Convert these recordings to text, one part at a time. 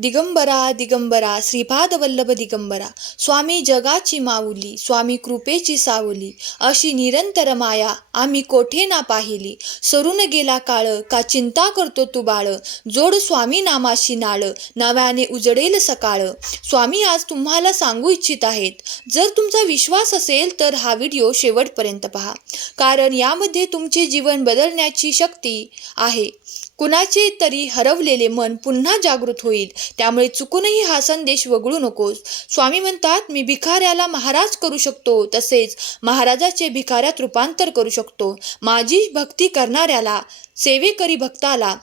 दिगंबरा दिगंबरा श्रीपादवल्लभ दिगंबरा स्वामी जगाची माऊली स्वामी कृपेची सावली अशी निरंतर माया आम्ही कोठे ना पाहिली. सरून गेला काळ का चिंता करतो तू बाळ? जोड स्वामी नामाशी नाळ नव्याने उजडेल सकाळ. स्वामी आज तुम्हाला सांगू इच्छित आहेत. जर तुमचा विश्वास असेल तर हा व्हिडिओ शेवटपर्यंत पहा. कारण यामध्ये तुमचे जीवन बदलण्याची शक्ती आहे. कुणाचे तरी हरवलेले मन पुन्हा जागृत होईल. त्यामुळे चुकूनही हा संदेश वगळू नकोस. स्वामी म्हणतात मी भिकाऱ्याला महाराज करू शकतो. तसेच महाराजाचे भिकाऱ्यात रूपांतर करू शकतो. माझी भक्ती करणाऱ्याला सेवेकरी भक्ताला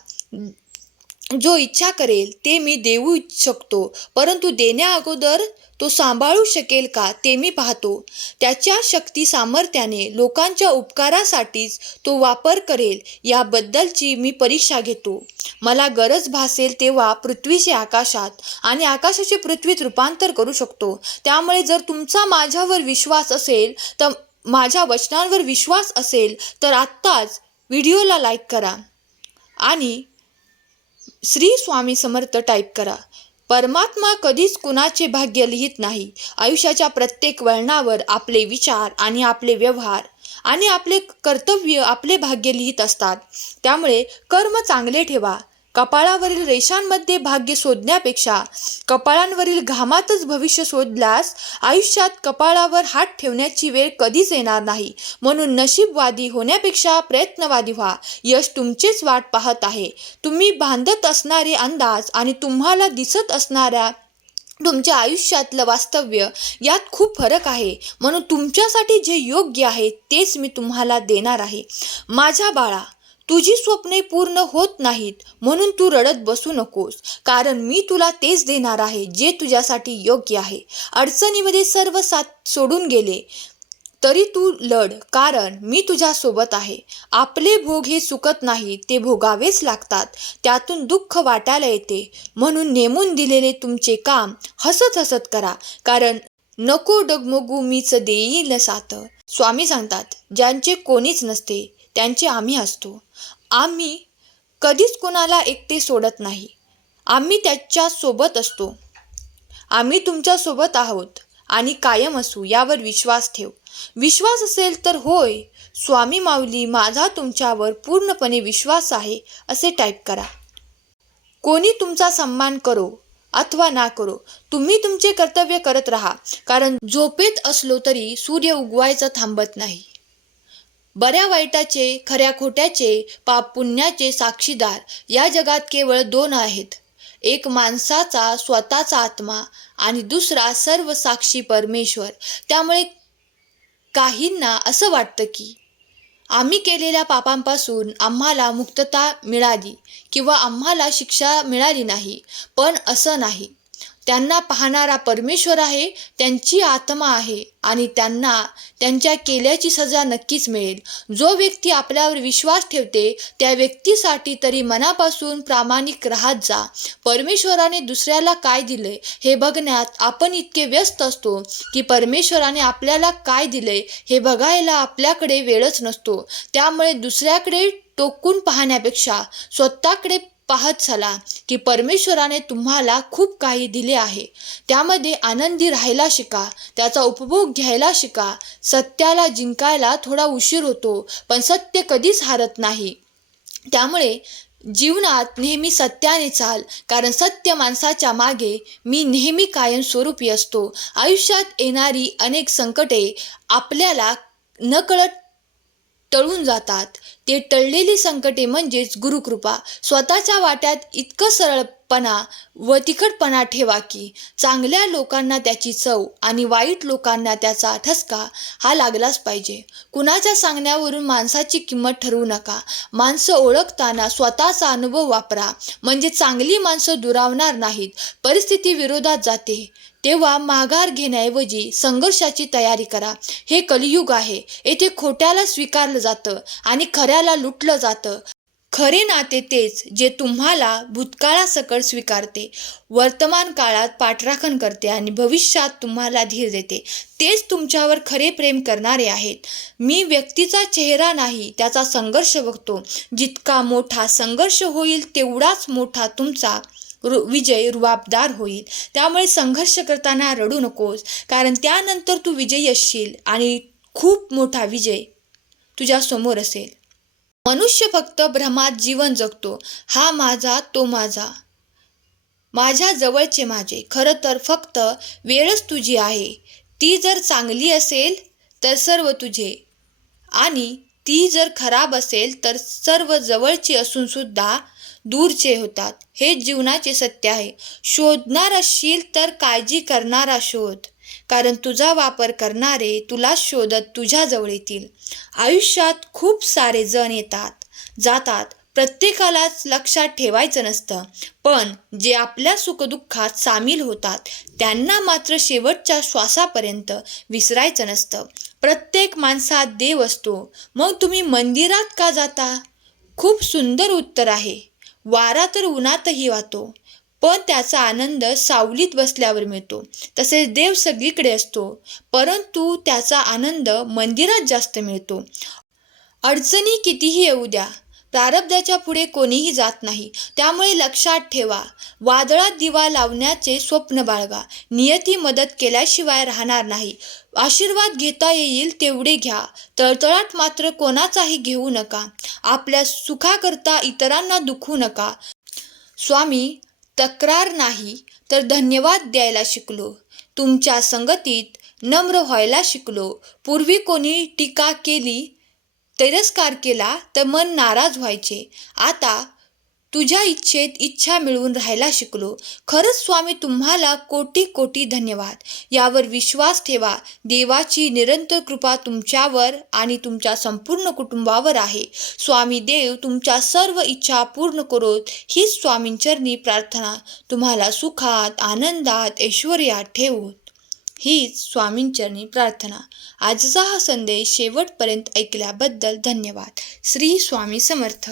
जो इच्छा करेल ते मी देऊ शकतो. परंतु देण्या अगोदर तो सांभाळू शकेल का ते मी पाहतो. त्याच्या शक्ती सामर्थ्याने लोकांच्या उपकारासाठीच तो वापर करेल याबद्दलची मी परीक्षा घेतो. मला गरज भासेल तेव्हा पृथ्वीचे आकाशात आणि आकाशाचे पृथ्वीत रूपांतर करू शकतो. त्यामुळे जर तुमचा माझ्यावर विश्वास असेल तर माझ्या वचनांवर विश्वास असेल तर आत्ताच व्हिडिओला लाईक करा. आणि श्री स्वामी समर्थ टाईप करा. परमात्मा कधीच कुणाचे भाग्य लिहित नाही. आयुष्याच्या प्रत्येक वळणावर आपले विचार आणि आपले व्यवहार आणि आपले कर्तव्य आपले भाग्य लिहित असतात. त्यामुळे कर्म चांगले ठेवा. कपाळावरील रेषांमध्ये भाग्य शोधण्यापेक्षा कपाळांवरील घामातच भविष्य शोधल्यास आयुष्यात कपाळावर हात ठेवण्याची वेळ कधीच येणार नाही. म्हणून नशीबवादी होण्यापेक्षा प्रयत्नवादी व्हा. यश तुमचेच वाट पाहत आहे. तुम्ही बांधत असणारे अंदाज आणि तुम्हाला दिसत असणाऱ्या तुमच्या आयुष्यातलं वास्तव्य यात खूप फरक आहे. म्हणून तुमच्यासाठी जे योग्य आहे तेच मी तुम्हाला देणार आहे. माझ्या बाळा तुझी स्वप्ने पूर्ण होत नाहीत म्हणून तू रडत बसू नकोस. कारण मी तुला तेच देणार आहे जे तुझ्यासाठी योग्य आहे. अडचणीमध्ये सर्व साथ सोडून गेले. तरी तू लढ कारण मी तुझ्यासोबत आहे. आपले भोग हे चुकत नाही ते भोगावेच लागतात. त्यातून दुःख वाटायला येते. म्हणून नेमून दिलेले तुमचे काम हसत हसत करा कारण नको डगमगू मीच देईल साथ. स्वामी सांगतात ज्यांचे कोणीच नसते त्यांचे आम्ही असतो. आम्ही कधीच कोणाला एकटे सोडत नाही. आम्ही त्याच्या सोबत असतो. आम्ही तुमच्यासोबत आहोत आणि कायम असू यावर विश्वास ठेव. विश्वास असेल तर होय स्वामी माऊली माझा तुमच्यावर पूर्णपणे विश्वास आहे असे टाईप करा. कोणी तुमचा सन्मान करो अथवा ना करो तुम्ही तुमचे कर्तव्य करत राहा कारण झोपेत असलो तरी सूर्य उगवायचं थांबत नाही. बऱ्या वाईटाचे खऱ्या खोट्याचे पाप पुण्याचे साक्षीदार या जगात केवळ दोन आहेत. एक माणसाचा स्वतःचा आत्मा आणि दुसरा सर्व साक्षी परमेश्वर. त्यामुळे काहींना असं वाटतं की आम्ही केलेल्या पापांपासून आम्हाला मुक्तता मिळाली किंवा आम्हाला शिक्षा मिळाली नाही पण असं नाही. त्यांना पाहणारा परमेश्वर आहे त्यांची आत्मा आहे आणि त्यांना त्यांच्या केल्याची सजा नक्कीच मिळेल. जो व्यक्ती आपल्यावर विश्वास ठेवते त्या व्यक्तीसाठी तरी मनापासून प्रामाणिक राहत जा. परमेश्वराने दुसऱ्याला काय दिले हे बघण्यात आपण इतके व्यस्त असतो की परमेश्वराने आपल्याला काय दिले हे बघायला आपल्याकडे वेळच नसतो. त्यामुळे दुसऱ्याकडे टोकून पाहण्यापेक्षा स्वतःकडे पाहत चला की परमेश्वराने तुम्हाला खूप काही दिले आहे. त्यामध्ये आनंदी राहायला शिका त्याचा उपभोग घ्यायला शिका. सत्याला जिंकायला थोडा उशीर होतो पण सत्य कधीच हारत नाही. त्यामुळे जीवनात नेहमी सत्याने चाल कारण सत्य माणसाच्या मागे मी नेहमी कायमस्वरूपी असतो. आयुष्यात येणारी अनेक संकटे आपल्याला नकळत टळून जातात. ते टळलेली संकटे म्हणजेच गुरुकृपा. स्वतःच्या वाट्यात इतकं सरळ पणा व तिखटपणा ठेवा की चांगल्या लोकांना त्याची चव आणि वाईट लोकांना त्याचा ठसका हा लागलाच पाहिजे. कुणाच्या सांगण्यावरून माणसाची किंमत ठरवू नका. माणसं ओळखताना स्वतःचा अनुभव वापरा. म्हणजे चांगली माणसं दुरावणार नाहीत. परिस्थिती विरोधात जाते. तेव्हा माघार घेण्याऐवजी संघर्षाची तयारी करा. हे कलियुग आहे. येथे खोट्याला स्वीकारलं जातं आणि खऱ्याला लुटलं जातं. खरे नाते तेच जे तुम्हाला भूतकाळासकट स्वीकारते वर्तमान काळात पाठराखण करते आणि भविष्यात तुम्हाला धीर देते. तेच तुमच्यावर खरे प्रेम करणारे आहेत. मी व्यक्तीचा चेहरा नाही त्याचा संघर्ष बघतो. जितका मोठा संघर्ष होईल तेवढाच मोठा तुमचा रु विजय रुबाबदार होईल. त्यामुळे संघर्ष करताना रडू नकोस कारण त्यानंतर तू विजयी असशील आणि खूप मोठा विजय तुझ्यासमोर असेल. मनुष्य फक्त भ्रमात जीवन जगतो. हा माझा तो माझा. माझ्या जवळचे माझे. खरं तर फक्त वेळच तुझी आहे. ती जर चांगली असेल तर सर्व तुझे. आणि ती जर खराब असेल तर सर्व जवळची असून सुद्धा दूरचे होतात. हे जीवनाचे सत्य आहे. शोधणार असशील तर काळजी करणारा शोध. कारण तुझा वापर करणारे तुला शोधत तुझ्याजवळ येतील. आयुष्यात खूप सारे जण येतात. जातात. प्रत्येकालाच लक्षात ठेवायचं नसतं. पण जे आपल्या सुखदुःखात सामील होतात त्यांना मात्र शेवटच्या श्वासापर्यंत विसरायचं नसतं. प्रत्येक माणसात देव असतो. मग तुम्ही मंदिरात का जाता? खूप सुंदर उत्तर आहे. वारा तर उन्हातही वाहतो. पण त्याचा आनंद सावलीत बसल्यावर मिळतो. तसेच देव सगळीकडे असतो. परंतु त्याचा आनंद मंदिरात जास्त मिळतो. अडचणी कितीही येऊ द्या. प्रारब्धाच्या पुढे कोणीही जात नाही. त्यामुळे लक्षात ठेवा. वादळात दिवा लावण्याचे स्वप्न बाळगा. नियती मदत केल्याशिवाय राहणार नाही. आशीर्वाद घेता येईल तेवढे घ्या. तळतळाट मात्र कोणाचाही घेऊ नका. आपल्या सुखाकरता इतरांना दुखू नका. स्वामी तक्रार नाही तर धन्यवाद द्यायला शिकलो. तुमच्या संगतीत नम्र व्हायला शिकलो. पूर्वी कोणी टीका केली तिरस्कार केला तर मन नाराज व्हायचे. आता तुझ्या इच्छेत इच्छा मिळवून राहायला शिकलो. खरंच स्वामी तुम्हाला कोटी कोटी धन्यवाद. यावर विश्वास ठेवा. देवाची निरंतर कृपा तुमच्यावर आणि तुमच्या संपूर्ण कुटुंबावर आहे. स्वामी देव तुमच्या सर्व इच्छा पूर्ण करोत. हीच स्वामींचरणी प्रार्थना. तुम्हाला सुखात आनंदात ऐश्वर्यात ठेवोत. हीच स्वामींचरणी प्रार्थना. आजचा हा संदेश शेवटपर्यंत ऐकल्याबद्दल धन्यवाद. श्री स्वामी समर्थ.